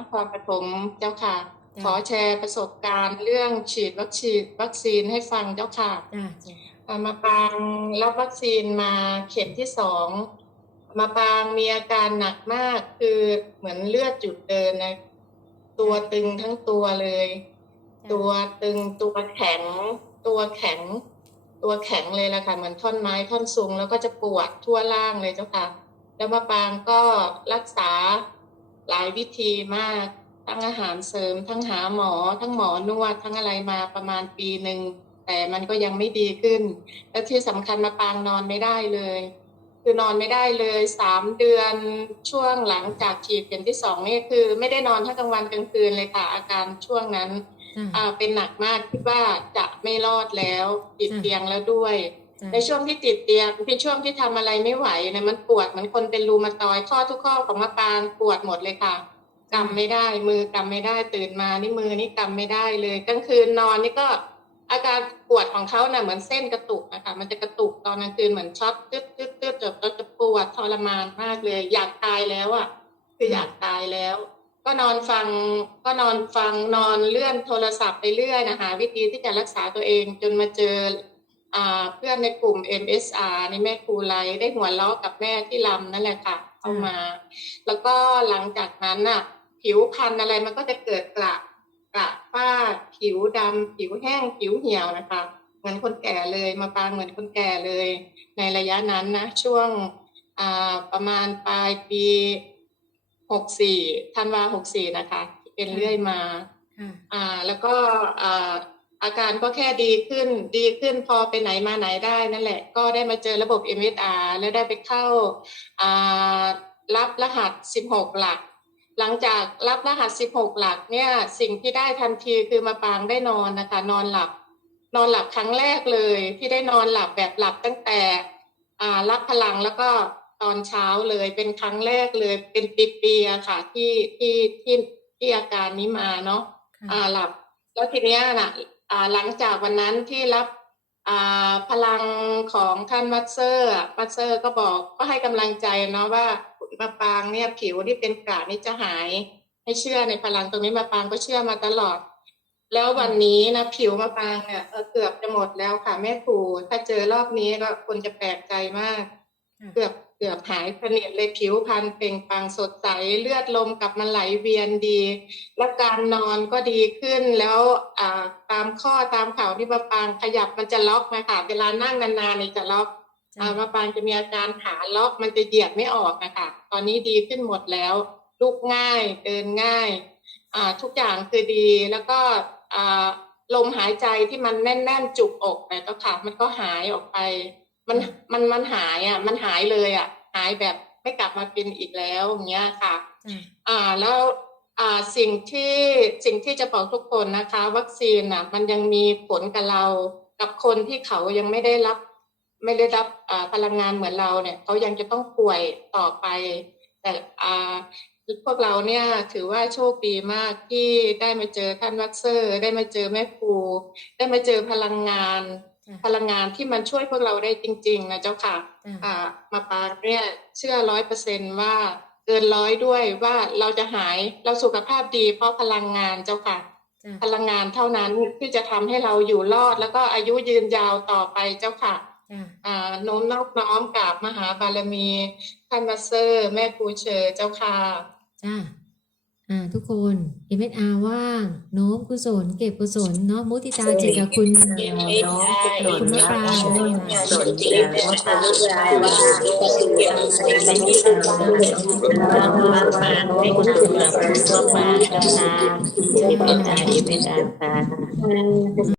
นครปฐมเจ้าค่ะจ้ะขอแชร์ประสบการณ์เรื่องฉีดวัคซีนวัคซีนให้ฟังเจ้าค่ะจ้าจ้าอ่ามาปางรับวัคซีนมาเข็มที่สองมาปางมีอาการหนักมากคือเหมือนเลือดหยุดเดินนะตัวตึงทั้งตัวเลย ตัวตึงตัวแข็ง ตัวแข็ง ตัวแข็งเลยละค่ะเหมือนท่อนไม้ท่อนสูงแล้วก็จะปวดทั่วล่างเลยเจ้าค่ะ แล้วมาปางก็รักษา หลายวิธีมาก ทั้งอาหารเสริม ทั้งหาหมอ ทั้งหมอนวด ทั้งอะไรมาประมาณปีหนึ่ง แต่มันก็ยังไม่ดีขึ้น และที่สำคัญมาปางนอนไม่ได้เลย คือนอนไม่ได้เลยสามเดือนช่วงหลังจากฉีดเข็มที่สองนี่คือ ไม่ได้นอนทั้งกลางวันกลางคืนเลยค่ะ อาการช่วงนั้นจ้าอ่าเป็นหนักมากคิดว่าจะไม่รอดแล้วติดอืมเตียงแล้วด้วยจ้า ในช่วงที่ติดเตียงเป็นช่วงที่ทำอะไรไม่ไหวเนะมันปวดเหมือนคนเป็นรูมาตอยข้อทุกข้อของมะปรางปวดหมดเลยค่ะกำไม่ได้มือกำไม่ได้ตื่นมานี่มือนี่กำไม่ได้เลยกลางคืนนอนนี่ก็อาการปวดของเขาเน่ะเหมือนเส้นกระตุกนะคะมันจะกระตุกตอนกลางคืนเหมือนช็อตตึ๊ดตึ๊ดตึ๊ดจบแล้วจะปวดทรมานมากเลย อยากตายแล้วอะ คืออยากตายแล้ว ก็นอนฟังก็นอนฟังนอนเลื่อนโทรศัพท์ไปเรื่อยนะคะวิธีที่จะรักษาตัวเองจนมาเจอ เพื่อนในกลุ่ม MSR นี่แม่ครูไลได้หัวเราะกับแม่ที่ลำนั่นแหละค่ะ เข้ามา แล้วก็หลังจากนั้นน่ะ ผิวพันธุ์อะไรมันก็จะเกิดกระกระฝ้าผิวดำผิวแห้งผิวเหี่ยวนะคะ เหมือนคนแก่เลยมาปางเหมือนคนแก่เลย ในระยะนั้นนะ ช่วงอ่าประมาณปลายปีหกสี่ธันวาหกสี่นะคะ เป็นเรื่อยมาค่ะอ่า แล้วก็อ่า อาการก็แค่ดีขึ้น ดีขึ้นพอไปไหนมาไหนได้นั่นแหละ ก็ได้มาเจอระบบ MSR แล้วได้ไปเข้าอ่ารับรหัส 16 หลัก หลังจากรับรหัส 16 หลักเนี่ยสิ่งที่ได้ทันทีคือมาปางได้นอนนะคะ นอนหลับ นอนหลับครั้งแรกเลย ที่ได้นอนหลับแบบหลับตั้งแต่อ่ารับพลังแล้วก็ตอนเช้าเลยเป็นครั้งแรกเลยเป็นปีๆอะค่ะที่ที่ที่ที่อาการนี้มาเนาะค่ะอ่าหลับแล้วทีเนี้ยน่ะอ่า หลังจากวันนั้นที่รับพลังของท่านมัตเซอร์อะมัตเซอร์ก็บอกก็ให้กำลังใจเนาะว่ามาปางเนี่ยผิวที่เป็นกระนี่จะหายให้เชื่อในพลังตรงนี้มาปางก็เชื่อมาตลอด แล้ววันนี้นะผิวมาปางเนี่ยเกือบจะหมดแล้วค่ะแม่ครูถ้าเจอรอบนี้ก็คนจะแปลกใจมาก เกือบเกือบหายสนิทเลยผิวพรรณเปล่งปลั่งสดใสเลือดลมกลับมาไหลเวียนดี แล้วการนอนก็ดีขึ้นแล้วอ่าตามข้อตามเข่าที่มาปางขยับมันจะล็อกนะคะเวลานั่งนานๆนี่จะล็อกจ้าอ่ามาปางจะมีอาการขาล็อกมันจะเหยียดไม่ออกนะคะตอนนี้ดีขึ้นหมดแล้วลุกง่ายเดินง่ายอ่าทุกอย่างคือดีแล้วก็อ่าลมหายใจที่มันแน่นๆจุกอกไปก็ค่ะมันก็หายออกไป มันมันมันหายอะ มันหายเลยอะ หายแบบไม่กลับมาเป็นอีกแล้วอย่างเงี้ยค่ะจ้าอ่าแล้วอ่าสิ่งที่สิ่งที่จะบอกทุกคนนะคะ วัคซีนอะ มันยังมีผลกับเรากับคนที่เขายังไม่ได้รับ ไม่ได้รับอ่าพลังงานเหมือนเราเนี่ยเขายังจะต้องป่วยต่อไป แต่อ่าพวกเราเนี่ยถือว่าโชคดีมากที่ได้มาเจอท่านวัคเซอร์ ได้มาเจอแม่ครูได้มาเจอพลังงานจ้า พลังงานที่มันช่วยพวกเราได้จริง ๆ นะเจ้าค่ะจ้าอ่ามาปางเนี่ยเชื่อร้อยเปอร์เซนว่าเกินร้อยด้วยว่าเราจะหายเราสุขภาพดีเพราะพลังงานเจ้าค่ะจ้าพลังงานเท่านั้นที่จะทำให้เราอยู่รอด แล้วก็อายุยืนยาวต่อไปเจ้าค่ะจ้าอ่าโน้มนอบน้อมกับมหาบารมีท่านมาสเซอร์ แม่ครูเชอเจ้าค่ะจ้า อ่าทุกคน MSR ว่าง โน้มกุศล เก็บกุศลเนาะมุทิตาจิตกับคุณน้องกุศลคุณมะปรางด้วยนะกุศลเดียวว่าตลูกชายว่าก็คือเป็นที่ทำว่าว่าปางให้กุศลกับผู้ว่าปาจ้าค่ะที่เป็นอเป็นอาค่ะ